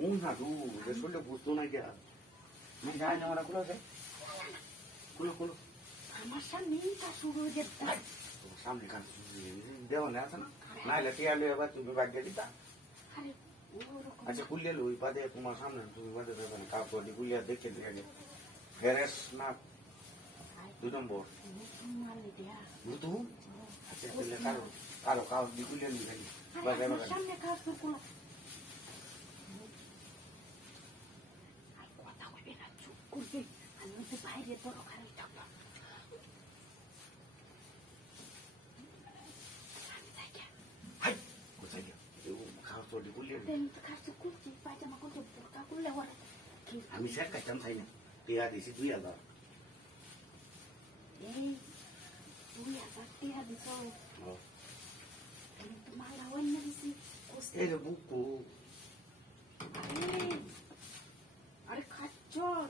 কোন হাঁটু যে শুনলে বুঝতো না গিয়া আমি যাই না ওরা খুলো খুলো খুলো আমার সামনেই তা শুরু হয়ে তোমার সামনে কাজ দেওয়া আছে না না হলে টিয়ালে এবার তুমি বাগিয়ে দিতা আচ্ছা কুলিয়ে ওই বাদে তোমার সামনে তুমি বাদে দেবে না কাপড় কুলিয়ে দেখে দেখে ফেরেস না দুই নম্বর মারলে আচ্ছা কারও কারও কারও দিকুলিয়ে নিয়ে গেলি আমার বাদে সামনে কাজ তো কোনো আর কথা কইবে না চুপ করবে? আমি তো বাইরে বড় খারাপ থাকলাম আমি স্যার কাইতাম চাই না? টিয়া দিছি দুই হাজার। এই দুই হাজার টাকা দিছ ও, আমি তো মালা অন্য দিছি কষ্ট এই রে বুকু এই, আরে খাচ্ছর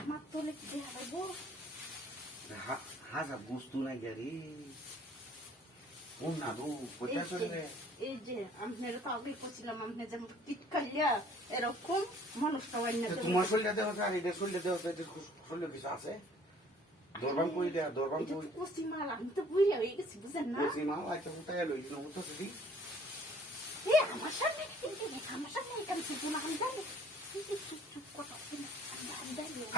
আমার তোলে কি দেখা পাইবো হা- হাজার বস্তু নাই গাড়ি কোন না দু কোথায় চলে এই যে আপনার তো আগে করছিলাম আপনি যেমন টিটকাইয়া এরকম অন্য তো তোমার শরীরে দেওয়া আছে আর এদের শরীরে দেওয়া আছে এদের শরীরে কিছু আছে দরবান কই দেয়া দরবান কই কষি মাল আমি তো বুঝে হয়ে গেছি বুঝেন না বলছি মা আচ্ছা এলো এই জন্য তো শুধু এ আমার এই যে, আমার সামনে এখানে শুধু না আমি জানি এই যে চুপ চুপ কথা বলছি না, আমি-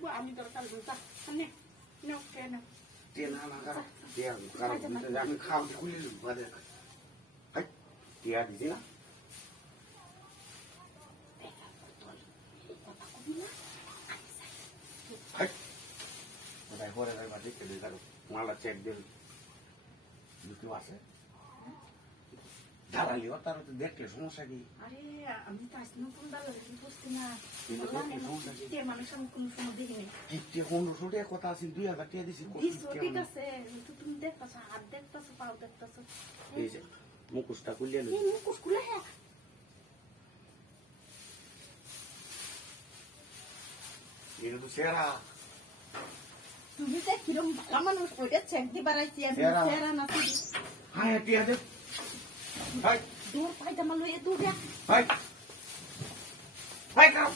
চুপ চুপ চুপ মেলাইবো আমি দরকার বলতা নে নে ওকে না টেনা না কারও টিয়া কারও আমি খাও খুলে বাদে হাই টিয়া দিছি না দেখা বল এই কথা কবি না হাই কোথায় পরে যাই বাদে কেটে কারও মালা চেক দিল দুটো আছে জ্বালালিও তার তো দেখলে সমস্যা কি আরে আমি তো আজ নতুন দেখি বুঝতে না না, কিপটে পনেরোশো টাকা কথা আছে দুই হাজার টাকা দিছি ঠিক আছে কিন্তু তুমি দেখতেছো হাত দেখতেছো পাও দেখতেছো এই যে মুখোশটা খুলিয়ে এই মুখোশ খুলে হ্যাঁ এটা তো সেরা তুমি যে কিরম ভালো মানুষ ওইটা চেক দিবার আইছি আমি সেরা। না হাই টিয়া দে হাই দূর পাইজামা লইয়ে দূর যা হাই হাই কারও